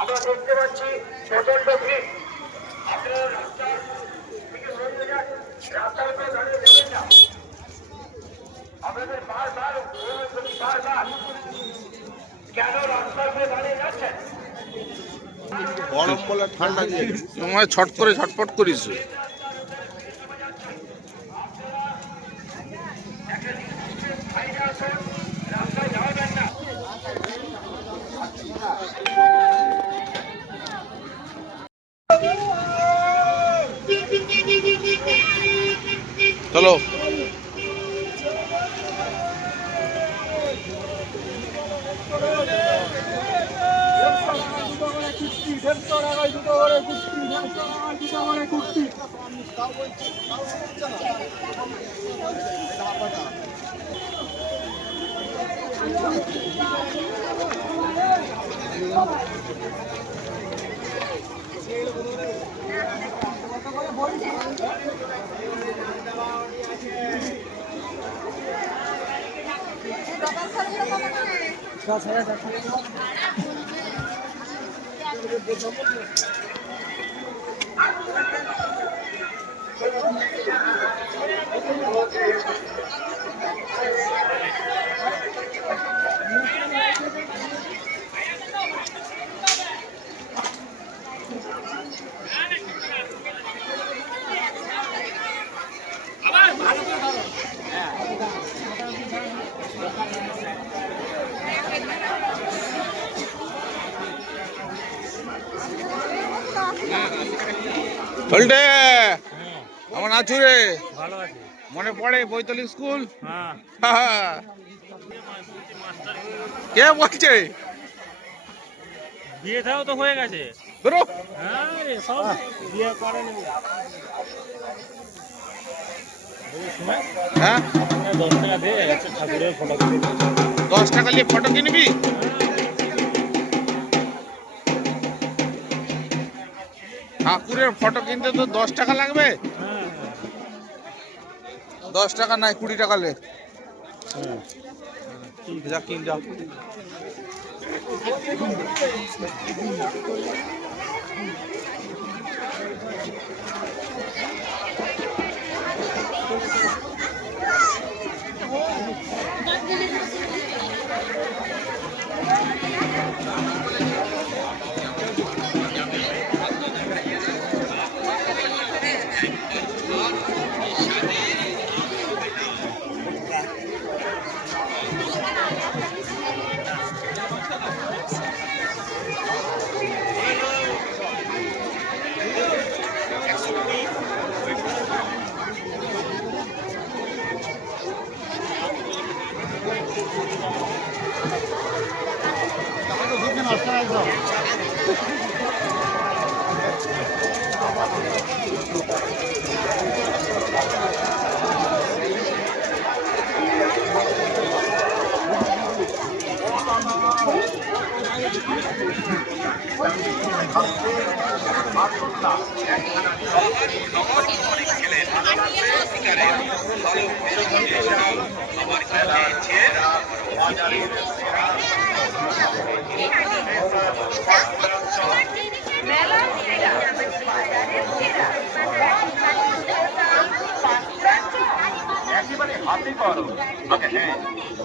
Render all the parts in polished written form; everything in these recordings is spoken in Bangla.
আমরা দেখতে পাচ্ছি প্রচন্ড ভিড়। আপনারা রাস্তার থেকে সরিয়ে যান, রাস্তার উপরে দাঁড়িয়ে যাবেন না। আপনাদের বারবার কেন রাস্তার উপরে দাঁড়িয়ে যাচ্ছেন? গরম বলে ঠান্ডা দিয়ে তোমায় ছট করে ছটপট করিস। চলো চলটে আমার আছু রে, ভালো আছে। মনে পড়ে বৈতলিক স্কুল? হ্যাঁ, কে বলছে? বিয়ে থাও তো হয়ে গেছে। ধরো হ্যাঁ রে, সব বিয়ে করেনি। হ্যাঁ 10 টাকা দে, একটা ঠাকুরের ফটো কিনে দে। 10 টাকা নিয়ে ফটো কিনবি? ঠাকুরের ফটো কিনতে তো 10 টাকা লাগবে। হ্যাঁ 10 টাকা নাই, 20 টাকা লে। হ্যাঁ, যা কিন যা। একেবারে হাতে গরম, হ্যাঁ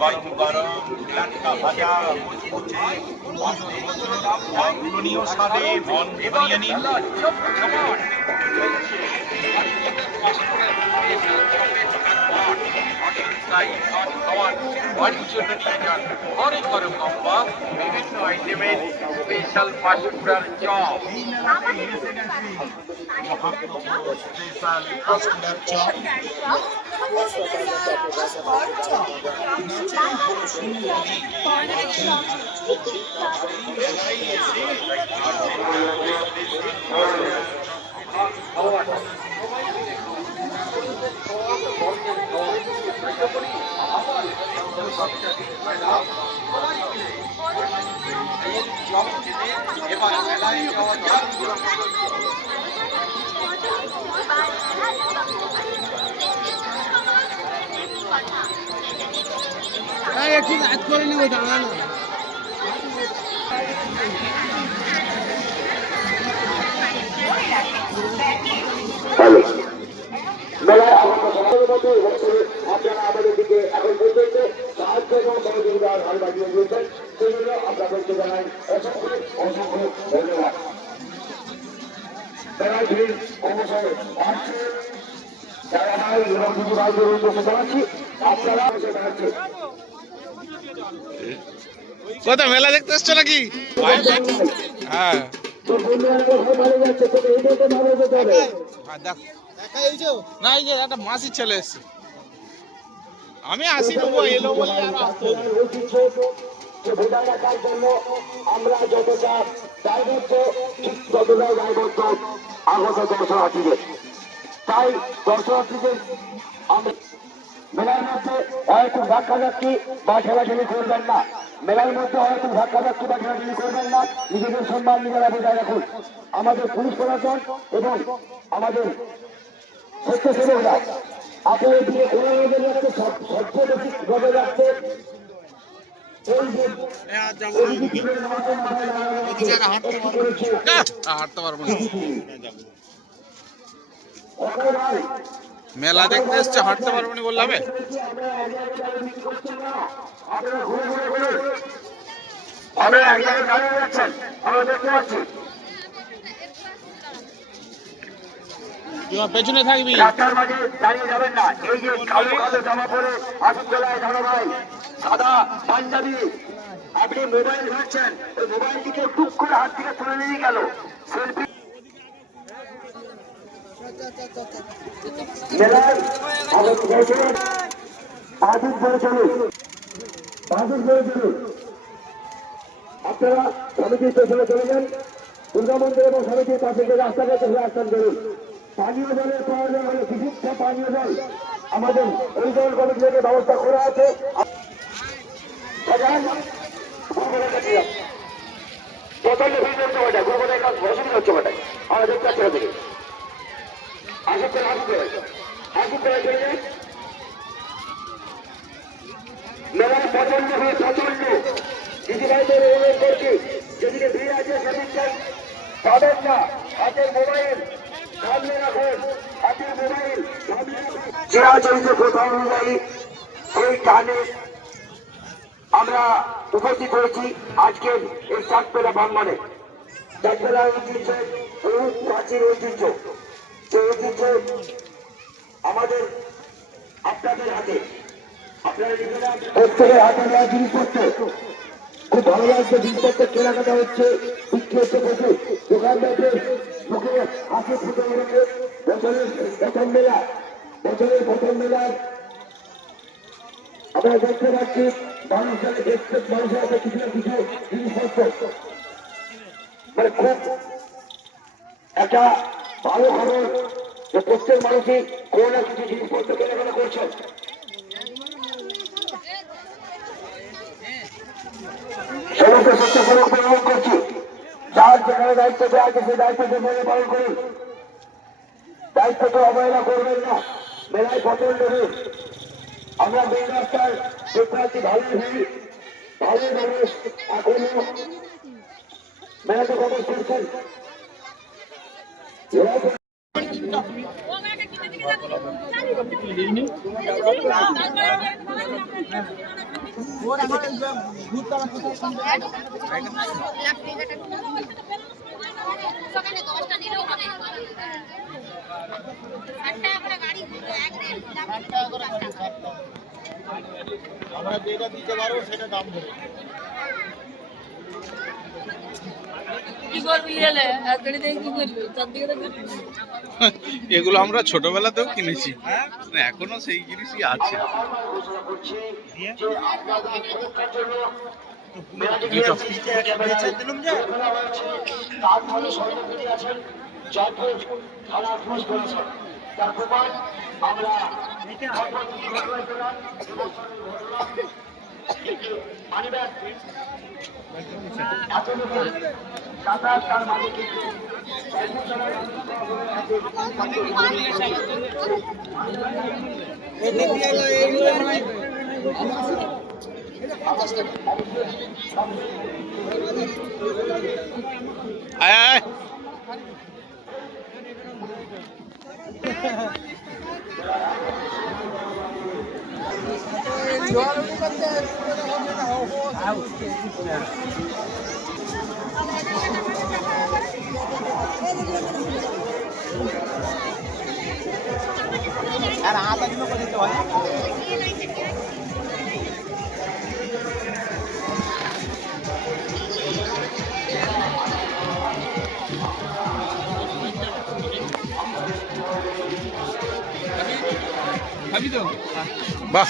গরম গরম টাটকা ভাজা মুচমুচে অতুলনীয় স্বাদে মন ভরিয়ে নিন। অনেক গরম লম্বা বিভিন্ন আইটেমের স্পেশাল পাঁশকুড়ার চপ। স্পেশাল পাঁশকুড়ার চপ এবার মেলায় যাওয়া যাক। একটু রাত করে নেবো দাঁড়ানো মেলায় আগত সকলের মতো এবছরে আপনারা আমাদের দিকে এখন পর্যন্ত সাহায্য এবং সহযোগিতার হাত বাড়িয়ে দিয়েছেন, সেই জন্য আপনাদেরকে জানাই অসংখ্য অসংখ্য ধন্যবাদ। মেলায় ভিড় অবসরে আসছে যারা ভাই এবং কিছু ভাইদের উদ্দেশ্যে জানাচ্ছি, আপনারা বসে দাঁড়াচ্ছে। কোথা মেলা দেখতে এসছো নাকি? হ্যাঁ তোর বন্ধুরা ভালো যাচ্ছে, তোকে এই দেখে ভালো যেতে হবে। না এই যে একটা মাসির ছেলে এসছে, আমি আসি নেবো এলো বলে আর আসতে হলো। যে ভোটার রাখার জন্য আমরা যতটা দায়বদ্ধ ঠিক ততটাই দায়বদ্ধ আগত দর্শনার্থীদের। তাই দর্শনার্থীদের আমরা মেলার মধ্যে হয়তো ধাক্কাধাক্কি বা ঠেলাঠেলি করবেন না, মেলার মধ্যে হয়তো ধাক্কাধাক্কি বা ঠেলাঠেলি করবেন না, নিজেদের সম্মান নিজেরা বজায় রাখুন। আমাদের পুলিশ প্রশাসন এবং আমাদের স্বেচ্ছাসেবকরা আপনাদের দিকে কোনো নজর রাখতে সবচেয়ে বেশি নজর রাখতে হাঁটতে পারবো না, মেলা দেখতে এসছে হাঁটতে পারবো না বললে হবে? পেছনে থাকবি, রাস্তার মাঝে দাঁড়িয়ে যাবেন না। এই যে কালো কালো জামা পরে আসুন গলায় জানো ভাই সাদা পাঞ্জাবি, আপনি মোবাইল ঘাটছেন, ওই মোবাইলটিকে টুক করে হাত থেকে তুলে নিয়ে গেল সেলফি। আপনারা সমিতির পেছনে চলে যান, দুর্গা মন্দির এবং সমিতির পাশে যে রাস্তাঘাটে রাস্তান করুন। পানীয় জলের প্রয়োজন হলে বিশুদ্ধ পানীয় জল আমাদের এই জল কমিটি থেকে ব্যবস্থা করা আছে। প্রচন্ড ভিড় হচ্ছে ওটা, গুরুবারের কাজ বসে হচ্ছে ওটাই আমাদের কাছে থেকে আসুক করে আসুক করে আসুক করে চলে যান। মেলায় প্রচন্ড ভিড়, প্রচন্ড দিদিভাইদের অনুরোধ করছি, যেদিকে ভিড় আছে সেদিকে পাবেন না, হাতের মোবাইল সামনে রাখুন, হাতের মোবাইল সামনে রাখুন। চিরাচরিত প্রথা অনুযায়ী এই গানে আমরা উপস্থিত হয়েছি আজকের এই চাঁদপেলা বাংমানে। চাঁদপেলা ঐতিহ্য প্রাচীন ঐতিহ্য, সেই ঐতিহ্য আমাদের আপনাদের হাতে, আপনারা নিজেরা প্রত্যেকের হাতে নেওয়া জিনিসপত্র খুব ভালো লাগছে। জিনিসপত্র কেনাকাটা হচ্ছে, বিক্রি হচ্ছে প্রচুর, দোকানদারদের মুখে হাসি ফুটে উঠেছে। বছরের প্রথম মেলা, বছরের প্রথম মেলার আমরা দেখতে পাচ্ছি মানুষের দেখতে মানুষের হাতে কিছু না কিছু জিনিসপত্র, মানে খুব একটা ভালো খবর যে প্রত্যেক মানুষই কোনো না কিছু জিনিসপত্র কেনাকাটা করছেন। সমস্ত স্বেচ্ছাসেবকদের অনুরোধ করছি, যার যেখানে দায়িত্ব দেওয়া আছে সেই দায়িত্বকে মেনে পালন করুন, দায়িত্বকে অবহেলা করবেন না। মেলায় প্রচন্ড ভিড়, আমরা মেন রাস্তায় দেখতে পাচ্ছি ভালো ভিড়, ভালো মানুষ এখনো মেলাতে প্রবেশ করছেন। আমরা যেটা দিতে পারবো সেটা দাম দেবো। এগুলো আমরা ছোটবেলাতেও কিনেছি, এখনো সেই জিনিসই আছে। তার মালিক আয় আয় বাহ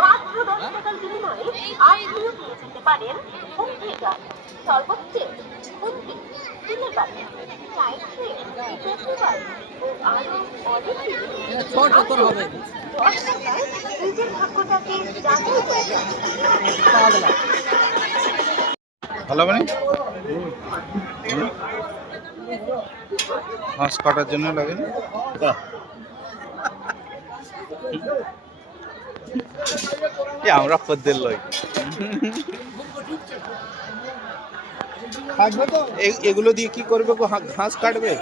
মাত্র 10 টাকার বিনিময়ে আপনিও পেয়ে যেতে পারেন মুক্তি গান, সর্বোচ্চে মুক্তি, দিনের বাতি, লাইট ট্রেন, ফেস্টিভাল ও আরো অনেক কিছু। 10 টাকায় নিজের ভাগ্যটাকে যাচাই করে ভালো মানে হাঁস কাটার জন্য লাগে না আমরা খদ্দের লই এগুলো দিয়ে কি করবে গো? ঘাস কাটবে?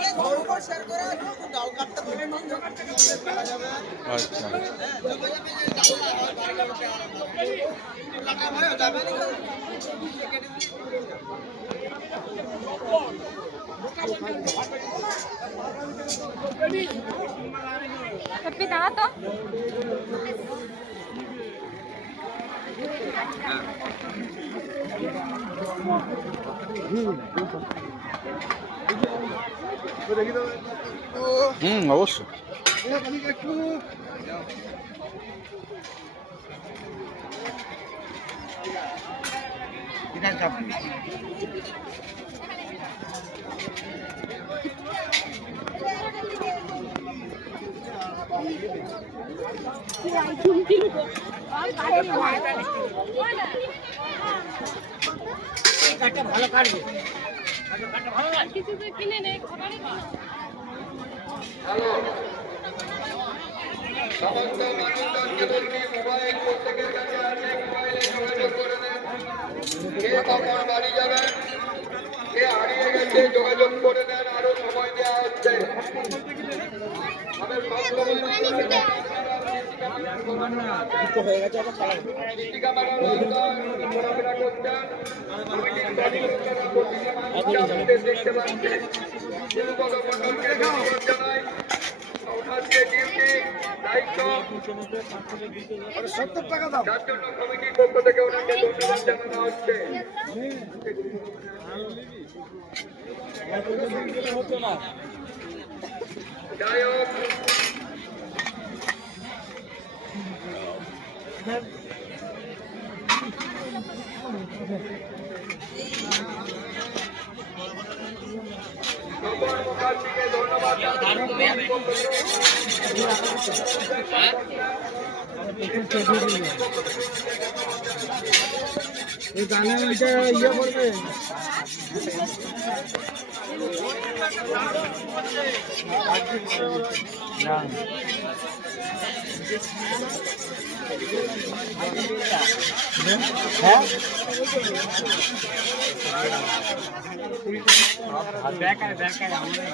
আচ্ছা দাঁড়া তো। অবশ্যই ভালো কাটবে কিছু কিনে নেই খাবারই হ্যালো সমস্ত মানুষজনকে বলছি মোবাইল প্রত্যেকের কাছে আছে, মোবাইলে যোগাযোগ করে নেন। কে কখন বাড়ি যাবেন, কে হারিয়ে গেছে যোগাযোগ করে নেন, আরো সময় দেওয়া হচ্ছে। আমাদের দীপিকা ম্যাডাম ঘোরাফেরা করছেন, দেখতে পাচ্ছেন। মন্ডলকে ধন্যবাদ জানাই। ওনাকে ডিউটি দায়িত্ব 70 টাকা দাও, তার জন্য কমিটির পক্ষ থেকে ওনাকে ধন্যবাদ জানানো হচ্ছে। যাই হোক মুখার্জিকে ধন্যবাদ এই গানে ওইটা ইয়ে করবে দেখায় দেখায় আমাদের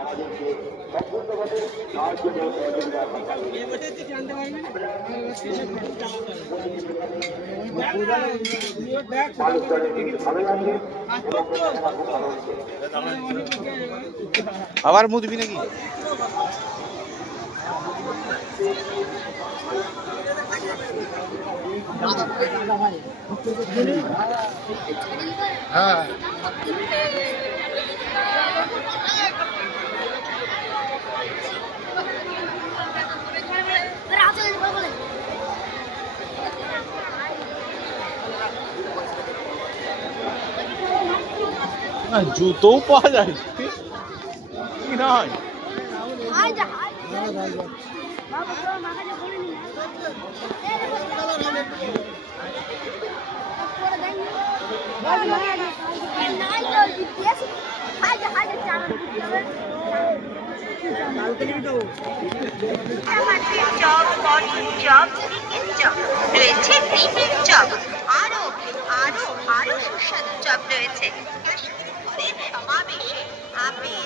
আমাদেরকে সম্পূর্ণভাবে সাহায্য আবার মুখ দিবি নাকি? হ্যাঁ জুতোও পাওয়া যায় কি নয়? রয়েছে ডিমের চপ, আরো আরো আরো সুস্বাদু চপ রয়েছে। সমাবেশে আপেল